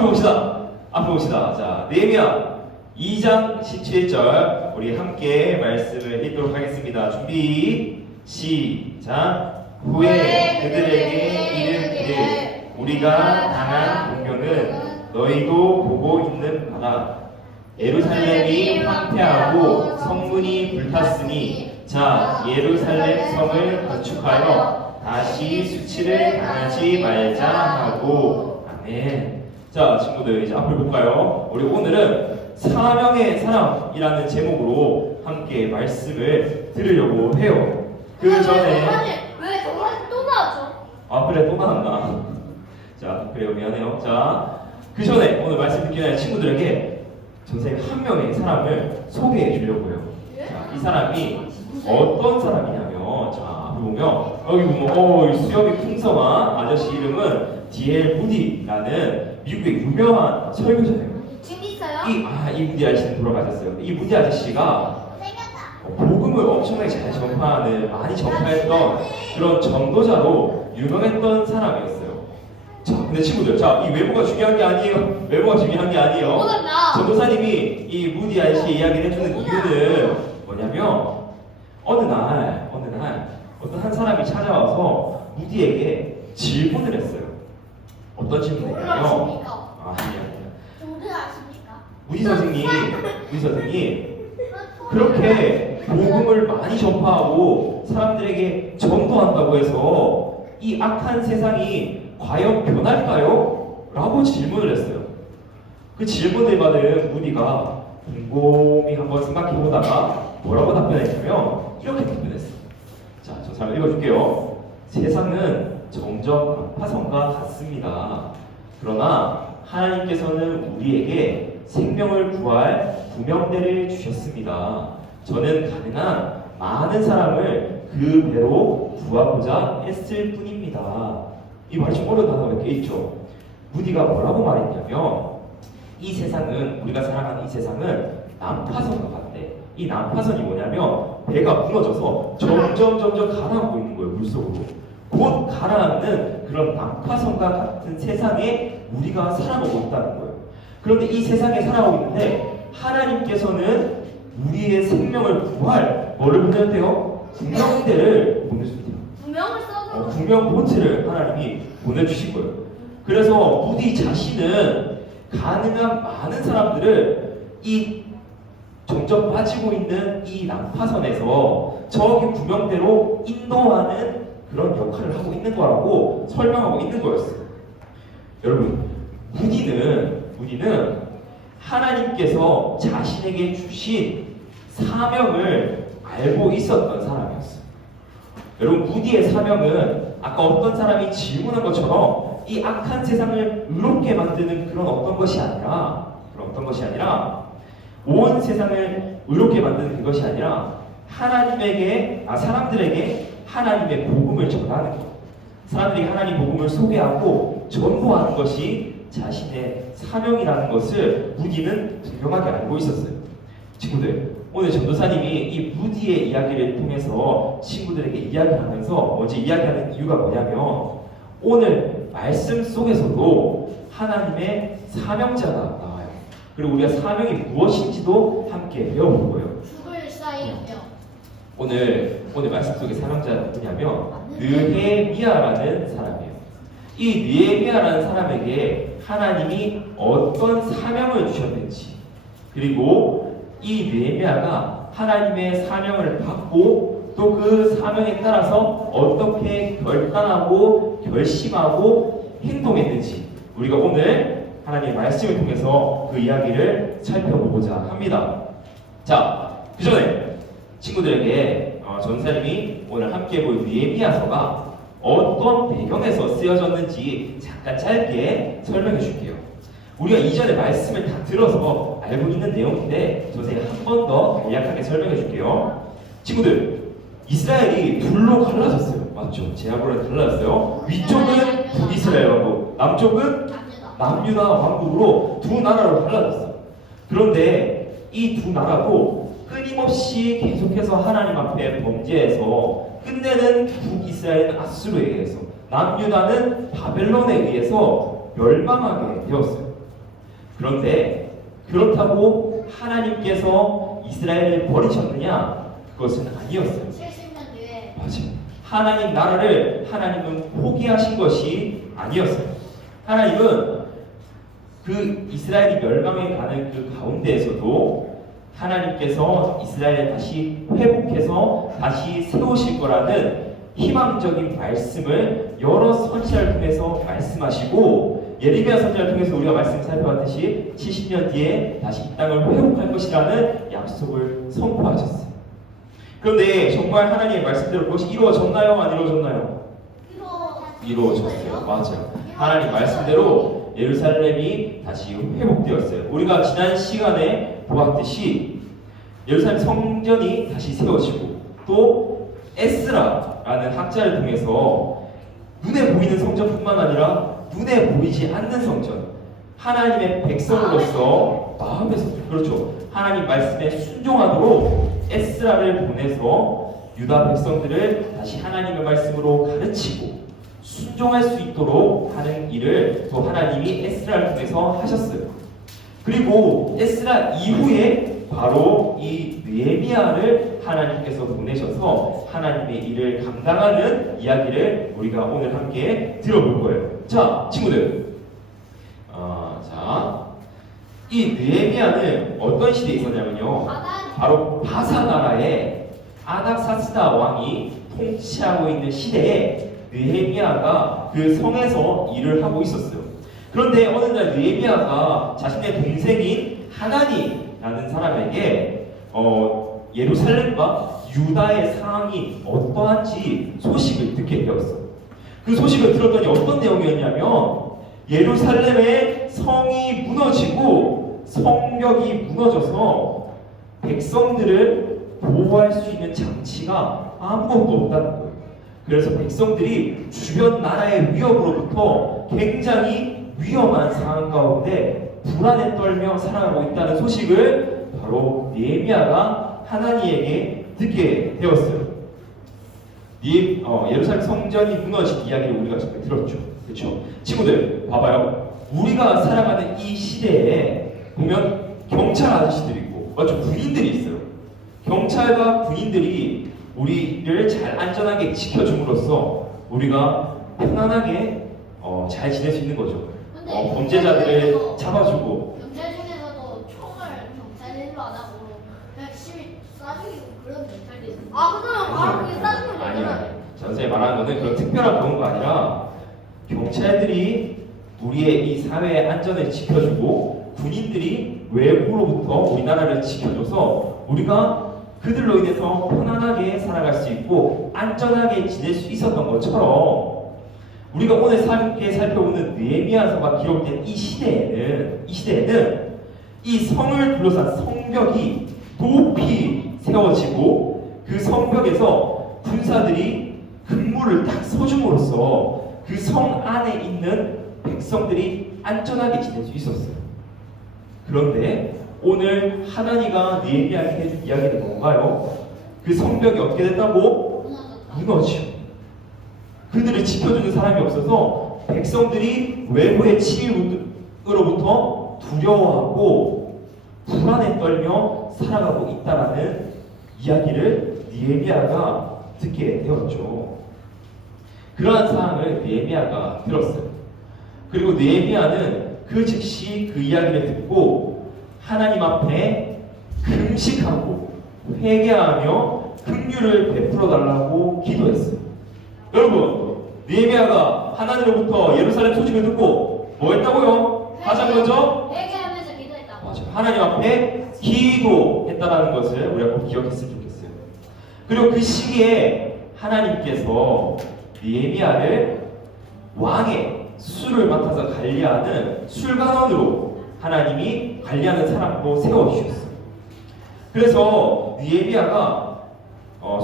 앞으로 봅시다. 앞으로 봅시다. 자, 느헤미야 2장 17절 우리 함께 말씀을 읽도록 하겠습니다. 준비 시작. 후에 그들에게 이르기를 우리가 당한 공경은 너희도 보고 있는 바라. 예루살렘이 황폐하고 성문이 불탔으니 자 예루살렘 성을 건축하여 다시 수치를 당하지 말자 하고. 아멘. 자 친구들 이제 앞을 볼까요? 우리 오늘은 사명의 사람이라는 제목으로 함께 말씀을 들으려고 해요. 그 전에 왜 또 나왔죠? 아 그래 또 나왔나? 자 그래요 미안해요. 자 그 전에 오늘 말씀 듣기 전에 친구들에게 선생님 한 명의 사람을 소개해 주려고 해요. 자, 이 사람이 어떤 사람이냐면 자 앞에 보면 여기 보면 이 수염이 풍성한 아저씨 이름은 D.L. 무디라는 미국의 유명한 설교자예요. 지금 있어요? 이 무디 아저씨는 돌아가셨어요. 이 무디 아저씨가 복음을 엄청나게 잘 전파하는 많이 전파했던 그런 전도자로 유명했던 사람이었어요. 자, 근데 친구들, 자, 이 외모가 중요한 게 아니에요. 외모가 중요한 게 아니에요. 전도사님이 이 무디 아저씨의 이야기를 해주는 이유는 뭐냐면 어느 날 어떤 한 사람이 찾아와서 무디에게 질문을 했어요. 어떤 질문을 했냐면 아니야. 무디 선생님 그렇게 복음을 많이 전파하고 사람들에게 전도한다고 해서 이 악한 세상이 과연 변할까요? 라고 질문을 했어요. 그 질문을 받은 무디가 곰곰이 한번 생각해보다가 뭐라고 답변했냐면 이렇게 답변했어요. 자, 저 잘 읽어줄게요. 세상은 점점 파성과 같습니다. 그러나 하나님께서는 우리에게 생명을 구할 구명대를 주셨습니다. 저는 가능한 많은 사람을 그 배로 구하고자 했을 뿐입니다. 이 말이 좀 어려운 단어가 몇 개 있죠. 무디가 뭐라고 말했냐면 이 세상은 우리가 살아가는 이 세상은 난파선과 같대. 이 난파선이 뭐냐면 배가 무너져서 점점 가라앉고 있는 거예요. 물속으로. 곧 가라앉는 그런 난파선과 같은 세상에 우리가 살아가고 있다는 거예요. 그런데 이 세상에 살아가고 있는데 하나님께서는 우리의 생명을 구할 뭐를 보내는데요? 구명대를 보내줍니다. 구명보트를 하나님이 보내주신 거예요. 그래서 무디 자신은 가능한 많은 사람들을 이 점점 빠지고 있는 이 난파선에서 저기 구명대로 인도하는 그런 역할을 하고 있는 거라고 설명하고 있는 거였어요. 여러분, 무디는 하나님께서 자신에게 주신 사명을 알고 있었던 사람이었어요. 여러분, 무디의 사명은 아까 어떤 사람이 질문한 것처럼 이 악한 세상을 의롭게 만드는 그런 어떤 것이 아니라 온 세상을 의롭게 만드는 그것이 아니라 사람들에게 하나님의 복음을 전하는 것, 사람들에게 하나님 복음을 소개하고 전도하는 것이 자신의 사명이라는 것을 무디는 분명하게 알고 있었어요. 친구들, 오늘 전도사님이 이 무디의 이야기를 통해서 친구들에게 이야기하면서 먼저 이야기하는 이유가 뭐냐면 오늘 말씀 속에서도 하나님의 사명자가 나와요. 그리고 우리가 사명이 무엇인지도 함께 배워볼 거예요. 오늘 말씀 속의 사명자는 누구냐면 느헤미야라는 사람이에요. 이 느헤미야라는 사람에게 하나님이 어떤 사명을 주셨는지, 그리고 이 느헤미야가 하나님의 사명을 받고 또 그 사명에 따라서 어떻게 결단하고 결심하고 행동했는지 우리가 오늘 하나님의 말씀을 통해서 그 이야기를 살펴보고자 합니다. 자, 그 전에 친구들에게 전사님이 오늘 함께 볼 느헤미야서가 어떤 배경에서 쓰여졌는지 잠깐 짧게 설명해 줄게요. 우리가 이전에 말씀을 다 들어서 알고 있는 내용인데 선생님이 한 번 더 간략하게 설명해 줄게요. 친구들, 이스라엘이 둘로 갈라졌어요. 맞죠? 제야국으로 갈라졌어요. 위쪽은 북이스라엘 왕국, 남쪽은 남유다 왕국으로 두 나라로 갈라졌어요. 그런데 이 두 나라도 끊임없이 계속해서 하나님 앞에 범죄해서 끝내는 북이스라엘은 아수르에 의해서, 남유다는 바벨론에 의해서 멸망하게 되었어요. 그런데 그렇다고 하나님께서 이스라엘을 버리셨느냐? 그것은 아니었어요. 70년 뒤에. 맞아요. 하나님 나라를 하나님은 포기하신 것이 아니었어요. 하나님은 그 이스라엘이 멸망해 가는 그 가운데에서도 하나님께서 이스라엘을 다시 회복해서 다시 세우실 거라는 희망적인 말씀을 여러 선지자를 통해서 말씀하시고, 예레미야 선지자를 통해서 우리가 말씀 살펴봤듯이 70년 뒤에 다시 이 땅을 회복할 것이라는 약속을 선포하셨어요. 그런데 정말 하나님의 말씀대로 그것이 이루어졌나요? 안 이루어졌나요? 이루어졌어요. 맞아요. 하나님 말씀대로 예루살렘이 다시 회복되었어요. 우리가 지난 시간에 보았듯이 예루살렘 성전이 다시 세워지고, 또 에스라라는 학자를 통해서 눈에 보이는 성전뿐만 아니라 눈에 보이지 않는 성전, 하나님의 백성으로서 마음의 성전, 그렇죠. 하나님 말씀에 순종하도록 에스라를 보내서 유다 백성들을 다시 하나님의 말씀으로 가르치고 순종할 수 있도록 하는 일을 또 하나님이 에스라를 통해서 하셨어요. 그리고 에스라 이후에 바로 이 느헤미야를 하나님께서 보내셔서 하나님의 일을 감당하는 이야기를 우리가 오늘 함께 들어볼 거예요. 자, 친구들, 이 느헤미야는 어떤 시대에 있었냐면요, 바로 바사 나라의 아닥사스다 왕이 통치하고 있는 시대에 느헤미야가 그 성에서 일을 하고 있었어요. 그런데 어느 날 느헤미야가 자신의 동생인 하나니라는 사람에게 예루살렘과 유다의 상황이 어떠한지 소식을 듣게 되었어요. 그 소식을 들었더니 어떤 내용이었냐면, 예루살렘의 성이 무너지고 성벽이 무너져서 백성들을 보호할 수 있는 장치가 아무것도 없다는 거예요. 그래서 백성들이 주변 나라의 위협으로부터 굉장히 위험한 상황 가운데 불안에 떨며 살아가고 있다는 소식을 바로 느헤미야가 하나니에게 듣게 되었어요. 예루살렘 성전이 무너진 이야기를 우리가 지금 들었죠. 그렇죠? 친구들, 봐봐요. 우리가 살아가는 이 시대에 보면 경찰 아저씨들이 있고, 맞죠? 군인들이 있어요. 경찰과 군인들이 우리를 잘 안전하게 지켜줌으로써 우리가 편안하게 잘 지낼 수 있는 거죠. 범죄자들을 잡아주고. 경찰 중에서도 총을 경찰일로 안 하고 그냥 실 쏴주고 그런 경찰이 있어요. 그럼 바로 그게 쏴주면 되잖아요. 아니야. 전세에 말하는 거는 그런 특별한 그런 거 아니라, 경찰들이 우리의 이 사회의 안전을 지켜주고 군인들이 외부로부터 우리나라를 지켜줘서 우리가 그들로 인해서 편안하게 살아갈 수 있고 안전하게 지낼 수 있었던 것처럼, 우리가 오늘 함께 살펴보는 느헤미야서가 기록된 이 시대에는 이 성을 둘러싼 성벽이 높이 세워지고 그 성벽에서 군사들이 근무를 딱 서줌으로써 그 성 안에 있는 백성들이 안전하게 지낼 수 있었어요. 그런데 오늘 하나니가 느헤미야에게 해준 이야기는 뭔가요? 그 성벽이 어떻게 됐다고? 무너지고, 그들을 지켜주는 사람이 없어서 백성들이 외부의 침입으로부터 두려워하고 불안에 떨며 살아가고 있다라는 이야기를 느헤미야가 듣게 되었죠. 그러한 상황을 느헤미야가 들었어요. 그리고 느헤미야는 그 즉시 그 이야기를 듣고 하나님 앞에 금식하고 회개하며 긍휼을 베풀어 달라고 기도했어요. 여러분, 느헤미야가 하나님으로부터 예루살렘 소식을 듣고 뭐 했다고요? 가장 먼저 회개하면서 기도했다고. 맞아요. 하나님 앞에 기도했다라는 것을 우리가 꼭 기억했으면 좋겠어요. 그리고 그 시기에 하나님께서 느헤미야를 왕의 술을 맡아서 관리하는 술관원으로 하나님이 관리하는 사람으로 세워주셨어요. 그래서 느헤미야가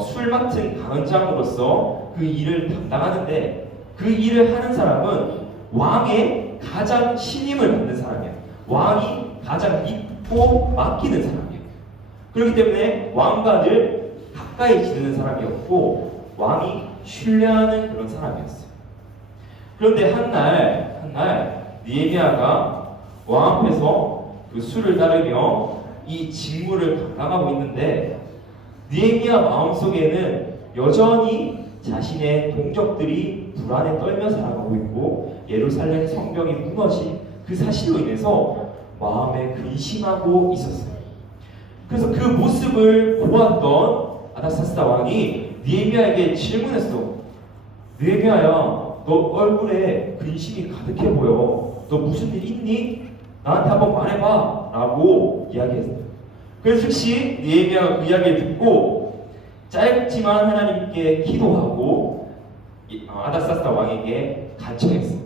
술 맡은 관원장으로서 그 일을 담당하는데, 그 일을 하는 사람은 왕의 가장 신임을 받는 사람이에요. 왕이 가장 믿고 맡기는 사람이에요. 그렇기 때문에 왕과 늘 가까이 지내는 사람이었고 왕이 신뢰하는 그런 사람이었어요. 그런데 한날 느헤미야가 왕 앞에서 그 수를 따르며 이 직무를 감당하고 있는데 느헤미야 마음속에는 여전히 자신의 동족들이 불안에 떨며 살아가고 있고 예루살렘 성벽이 무너진 그 사실로 인해서 마음에 근심하고 있었어요. 그래서 그 모습을 보았던 아닥사스다 왕이 느헤미야에게 질문했어. 느헤미야야, 너 얼굴에 근심이 가득해 보여. 너 무슨 일 있니? 나한테 한번 말해봐 라고 이야기했어요. 그래서 즉시 느헤미야가 그 이야기를 듣고 짧지만 하나님께 기도하고 아닥사스다 왕에게 간청했어요.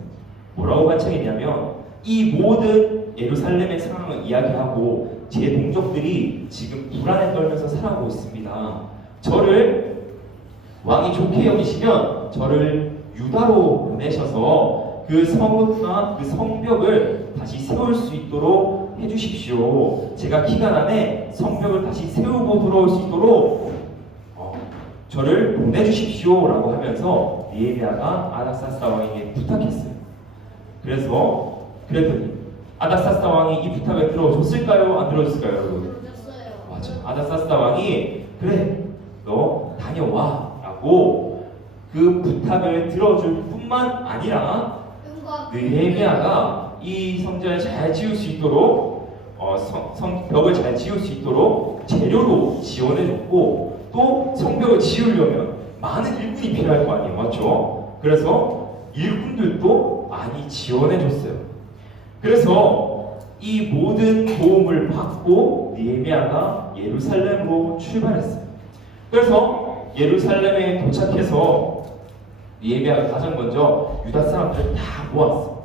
뭐라고 간청했냐면 이 모든 예루살렘의 상황을 이야기하고 제 동족들이 지금 불안에 떨면서 살아가고 있습니다. 저를 왕이 좋게 여기시면 저를 유다로 보내셔서 그 성읍과 그 성벽을 다시 세울 수 있도록 해주십시오. 제가 기간 안에 성벽을 다시 세우고 돌아올 수 있도록 저를 보내주십시오 라고 하면서 느헤미야가 아닥사스다 왕에게 부탁했어요. 그랬더니 아닥사스다 왕이 이 부탁을 들어줬을까요? 안 들어줬을까요, 여러분? 들어줬어요. 맞아. 아닥사스다 왕이 그래, 너 다녀와 라고 그 부탁을 들어줄 뿐만 아니라 느헤미야가 이 성전을 잘 지을 수 있도록 성벽을 잘 지을 수 있도록 재료로 지원해줬고 또 성벽을 지으려면 많은 일꾼이 필요할 거 아니에요, 맞죠? 그래서 일꾼들도 많이 지원해줬어요. 그래서 이 모든 도움을 받고 느헤미야가 예루살렘으로 출발했어요. 그래서 예루살렘에 도착해서 느헤미야가 가장 먼저 유다 사람들을 다 모았어.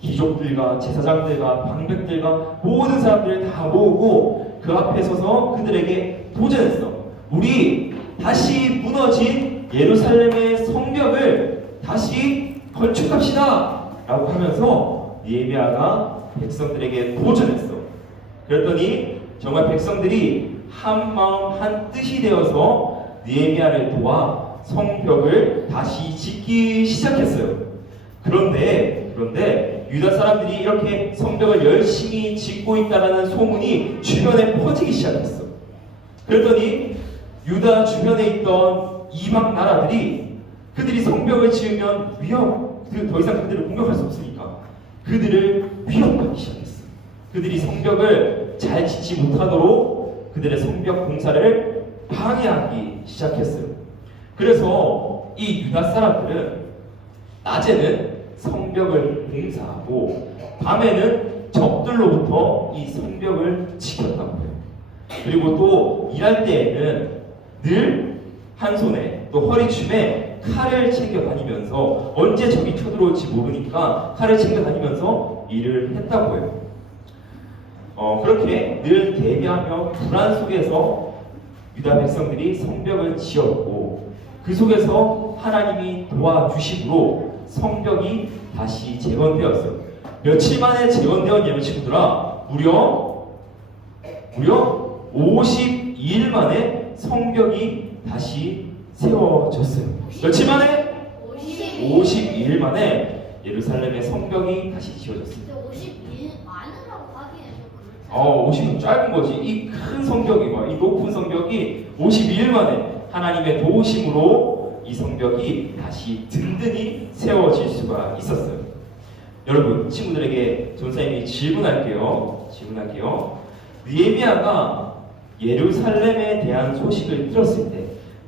귀족들과 제사장들과 방백들과 모든 사람들을 다 모으고 그 앞에 서서 그들에게 도전했어. 우리 다시 무너진 예루살렘의 성벽을 다시 건축합시다 라고 하면서 느헤미야가 백성들에게 도전했어. 그랬더니 정말 백성들이 한 마음 한 뜻이 되어서 느헤미야를 도와 성벽을 다시 짓기 시작했어요. 그런데 유다 사람들이 이렇게 성벽을 열심히 짓고 있다는 소문이 주변에 퍼지기 시작했어. 그랬더니 유다 주변에 있던 이방 나라들이 그들이 성벽을 지으면 더 이상 그들을 공격할 수 없으니까 그들을 위협하기 시작했어. 그들이 성벽을 잘 짓지 못하도록 그들의 성벽 공사를 방해하기 시작했어요. 그래서 이 유다 사람들은 낮에는 성벽을 공사하고 밤에는 적들로부터 이 성벽을 지켰다고 해요. 그리고 또 일할 때에는 늘 한 손에 또 허리춤에 칼을 챙겨 다니면서 언제 적이 쳐들어올지 모르니까 칼을 챙겨 다니면서 일을 했다고 해요. 그렇게 늘 대비하며 불안 속에서 유다 백성들이 성벽을 지었고 그 속에서 하나님이 도와주심으로 성벽이 다시 재건되었어요. 며칠 만에 재건되었냐면 친구들아, 무려 52일 만에 성벽이 다시 세워졌어요. 며칠 만에? 52일 만에 예루살렘의 성벽이 다시 지어졌습니다. 52일 만이라고 하기에는 좀 그렇다. 50은 짧은 거지. 이 큰 성벽이 이 높은 성벽이 52일 만에 하나님의 도우심으로 이 성벽이 다시 든든히 세워질 수가 있었어요. 여러분, 친구들에게 전사님이 질문할게요. 느헤미야가 예루살렘에 대한 소식을 들었을 때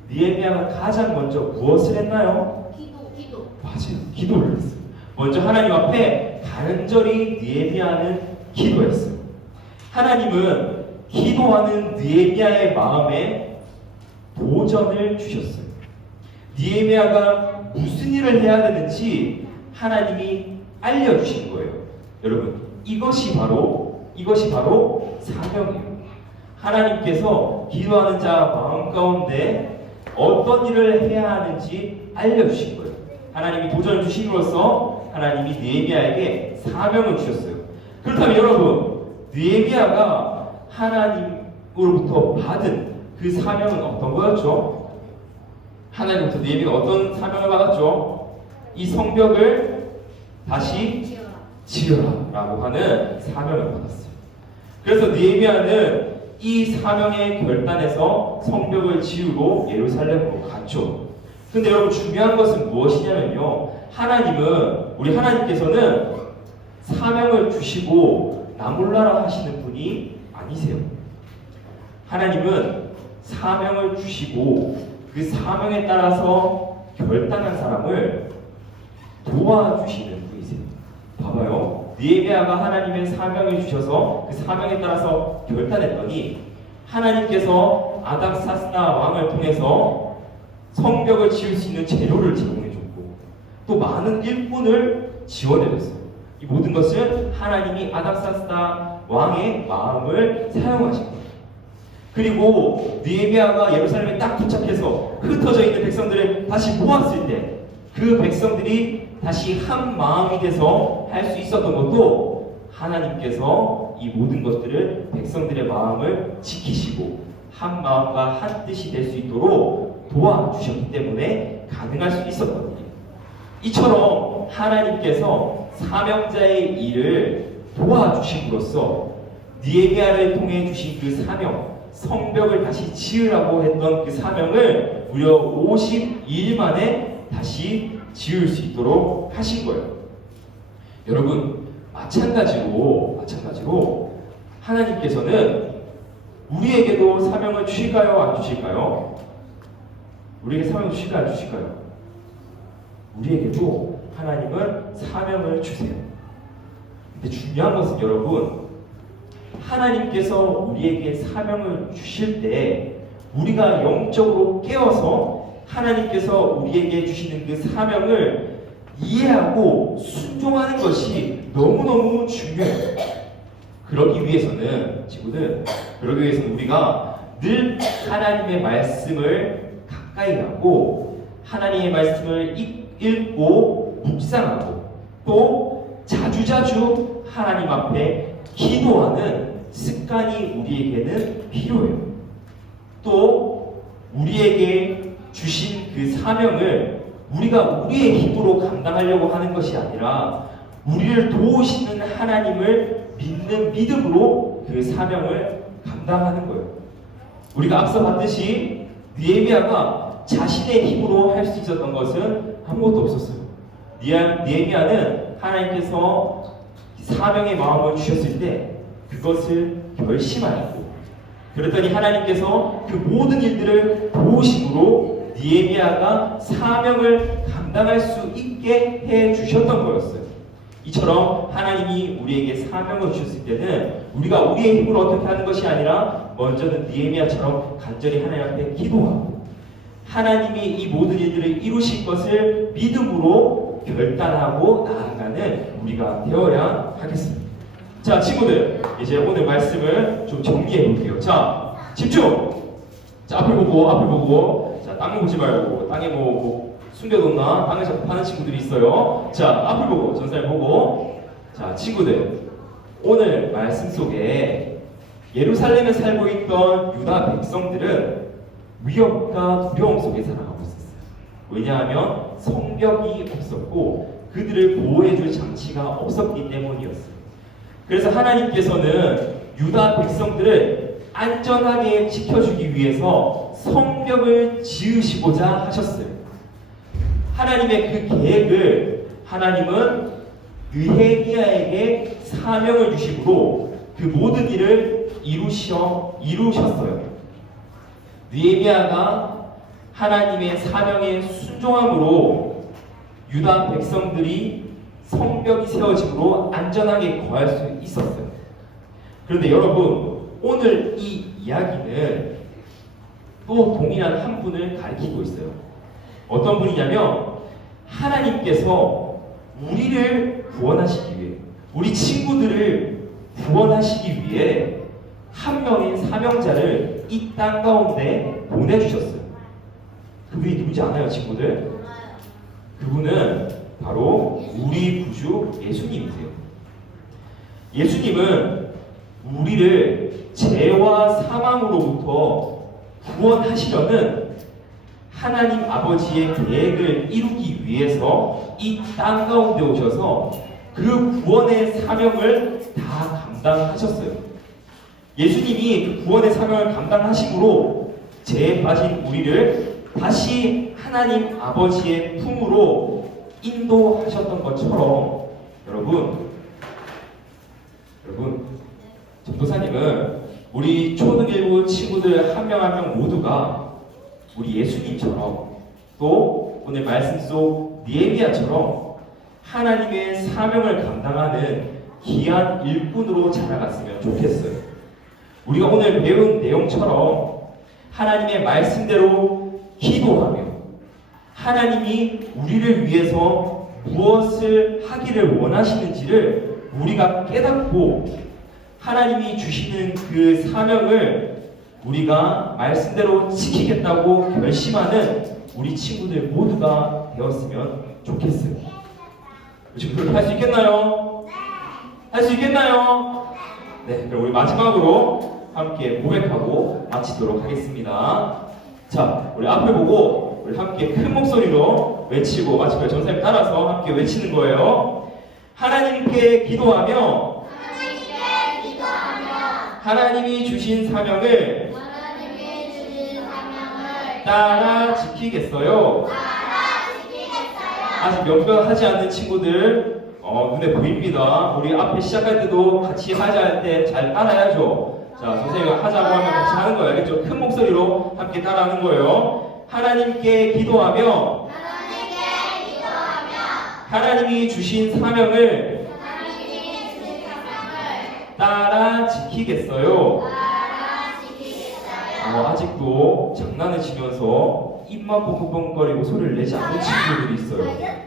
느헤미야가 가장 먼저 무엇을 했나요? 기도. 맞아요. 기도를 했어요. 먼저 하나님 앞에 간절히 느헤미야는 기도했어요. 하나님은 기도하는 느헤미야의 마음에 도전을 주셨어요. 느헤미야가 무슨 일을 해야 되는지 하나님이 알려주신 거예요. 여러분, 이것이 바로 사명이에요. 하나님께서 기도하는 자 마음 가운데 어떤 일을 해야 하는지 알려주신 거예요. 하나님이 도전을 주심으로써 하나님이 느헤미야에게 사명을 주셨어요. 그렇다면 여러분, 느헤미야가 하나님으로부터 받은 그 사명은 어떤 거였죠? 하나님부터 느헤미야가 어떤 사명을 받았죠? 이 성벽을 다시 지으라라고 하는 사명을 받았어요. 그래서 느헤미야는 이 사명의 결단에서 성벽을 지으러 예루살렘으로 갔죠. 근데 여러분 중요한 것은 무엇이냐면요. 우리 하나님께서는 사명을 주시고 나몰라라 하시는 분이 아니세요. 하나님은 사명을 주시고 그 사명에 따라서 결단한 사람을 도와주시는 분이세요. 봐봐요. 느헤미야가 하나님의 사명을 주셔서 그 사명에 따라서 결단했더니 하나님께서 아닥사스다 왕을 통해서 성벽을 지을 수 있는 재료를 제공해줬고 또 많은 일꾼을 지원해줬어요. 이 모든 것은 하나님이 아닥사스다 왕의 마음을 사용하신 거예요. 그리고 느헤미야가 예루살렘에 딱 도착해서 흩어져 있는 백성들을 다시 모았을 때 그 백성들이 다시 한 마음이 돼서 할 수 있었던 것도 하나님께서 이 모든 것들을 백성들의 마음을 지키시고 한 마음과 한 뜻이 될 수 있도록 도와주셨기 때문에 가능할 수 있었던 일이에요. 이처럼 하나님께서 사명자의 일을 도와주심으로써 느헤미야를 통해 주신 그 사명, 성벽을 다시 지으라고 했던 그 사명을 무려 52일 만에 다시 지을 수 있도록 하신 거예요. 여러분, 마찬가지로 하나님께서는 우리에게도 사명을 주실까요? 안 주실까요? 우리에게 사명을 주실까요? 안 주실까요? 우리에게도 하나님은 사명을 주세요. 근데 중요한 것은 여러분, 하나님께서 우리에게 사명을 주실 때 우리가 영적으로 깨어서 하나님께서 우리에게 주시는 그 사명을 이해하고 순종하는 것이 너무너무 중요해요. 그러기 위해서는 우리가 늘 하나님의 말씀을 가까이 하고 하나님의 말씀을 읽고 묵상하고 또 자주자주 하나님 앞에 기도하는 습관이 우리에게는 필요해요. 또 우리에게 주신 그 사명을 우리가 우리의 힘으로 감당하려고 하는 것이 아니라 우리를 도우시는 하나님을 믿는 믿음으로 그 사명을 감당하는 거예요. 우리가 앞서 봤듯이 느헤미야가 자신의 힘으로 할 수 있었던 것은 아무것도 없었어요. 느헤미야는 하나님께서 사명의 마음을 주셨을 때 그것을 결심하였고 그랬더니 하나님께서 그 모든 일들을 도우심으로 느헤미야가 사명을 감당할 수 있게 해 주셨던 거였어요. 이처럼 하나님이 우리에게 사명을 주셨을 때는 우리가 우리의 힘으로 어떻게 하는 것이 아니라 먼저는 느헤미야처럼 간절히 하나님 앞에 기도하고 하나님이 이 모든 일들을 이루실 것을 믿음으로 결단하고 나아가는 우리가 되어야 하겠습니다. 자, 친구들, 이제 오늘 말씀을 좀 정리해 볼게요. 자, 집중! 자, 앞을 보고, 자, 땅을 보지 말고, 땅에 뭐 숨겨뒀나? 땅을 자꾸 파는 친구들이 있어요. 자, 앞을 보고, 전사를 보고. 자, 친구들, 오늘 말씀 속에 예루살렘에 살고 있던 유다 백성들은 위협과 두려움 속에 살아가고 있었어요. 왜냐하면 성벽이 없었고 그들을 보호해줄 장치가 없었기 때문이었어요. 그래서 하나님께서는 유다 백성들을 안전하게 지켜주기 위해서 성벽을 지으시고자 하셨어요. 하나님의 그 계획을 하나님은 느헤미야에게 사명을 주심으로 그 모든 일을 이루셨어요. 느헤미야가 하나님의 사명에 순종함으로 유다 백성들이 성벽이 세워짐으로 안전하게 거할 수 있었어요. 그런데 여러분, 오늘 이 이야기는 또 동일한 한 분을 가리키고 있어요. 어떤 분이냐면 하나님께서 우리를 구원하시기 위해, 우리 친구들을 구원하시기 위해 한 명의 사명자를 이 땅 가운데 보내주셨어요. 그분이 누구지 아나요, 친구들? 그분은 바로 우리 구주 예수님이세요. 예수님은 우리를 죄와 사망으로부터 구원하시려는 하나님 아버지의 계획을 이루기 위해서 이 땅 가운데 오셔서 그 구원의 사명을 다 감당하셨어요. 예수님이 그 구원의 사명을 감당하심으로 죄에 빠진 우리를 다시 하나님 아버지의 품으로 인도하셨던 것처럼 여러분 전도사님은 우리 초등일부 친구들 한 명 한 명 모두가 우리 예수님처럼 또 오늘 말씀 속 느헤미야처럼 하나님의 사명을 감당하는 귀한 일꾼으로 자라갔으면 좋겠어요. 우리가 오늘 배운 내용처럼 하나님의 말씀대로 기도하며 하나님이 우리를 위해서 무엇을 하기를 원하시는지를 우리가 깨닫고 하나님이 주시는 그 사명을 우리가 말씀대로 지키겠다고 결심하는 우리 친구들 모두가 되었으면 좋겠어요. 친구들 할 수 있겠나요? 할 수 있겠나요? 네, 그럼 우리 마지막으로 함께 고백하고 마치도록 하겠습니다. 자, 우리 앞을 보고 우리 함께 큰 목소리로 외치고 마지막에 전사님 따라서 함께 외치는 거예요. 하나님께 기도하며 하나님이 주신 사명을 따라 지키겠어요. 아직 명백하지 않는 친구들 눈에 보입니다. 우리 앞에 시작할 때도 같이 하자 할 때 잘 따라야죠. 자, 선생님이 하자고 하면 같이 하는 거예요. 알겠죠? 큰 목소리로 함께 따라하는 거예요. 하나님께 기도하며 하나님이 주신 사명을 따라 지키겠어요. 아직도 장난을 치면서 입만 뻥뻥거리고 소리를 내지 않는 친구들이 있어요.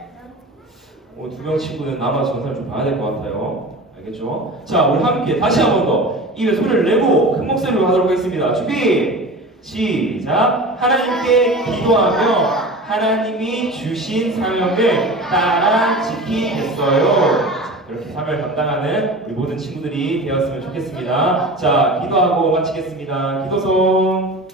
두 명 친구는 남아서 전사를 좀 봐야 될 것 같아요. 알겠죠? 자, 우리 함께 다시 한 번 더 입에 소리를 내고 큰 목소리로 하도록 하겠습니다. 준비! 시작! 하나님께 기도하며 하나님이 주신 사명을 따라 지키겠어요. 이렇게 사명을 감당하는 우리 모든 친구들이 되었으면 좋겠습니다. 자, 기도하고 마치겠습니다. 기도송.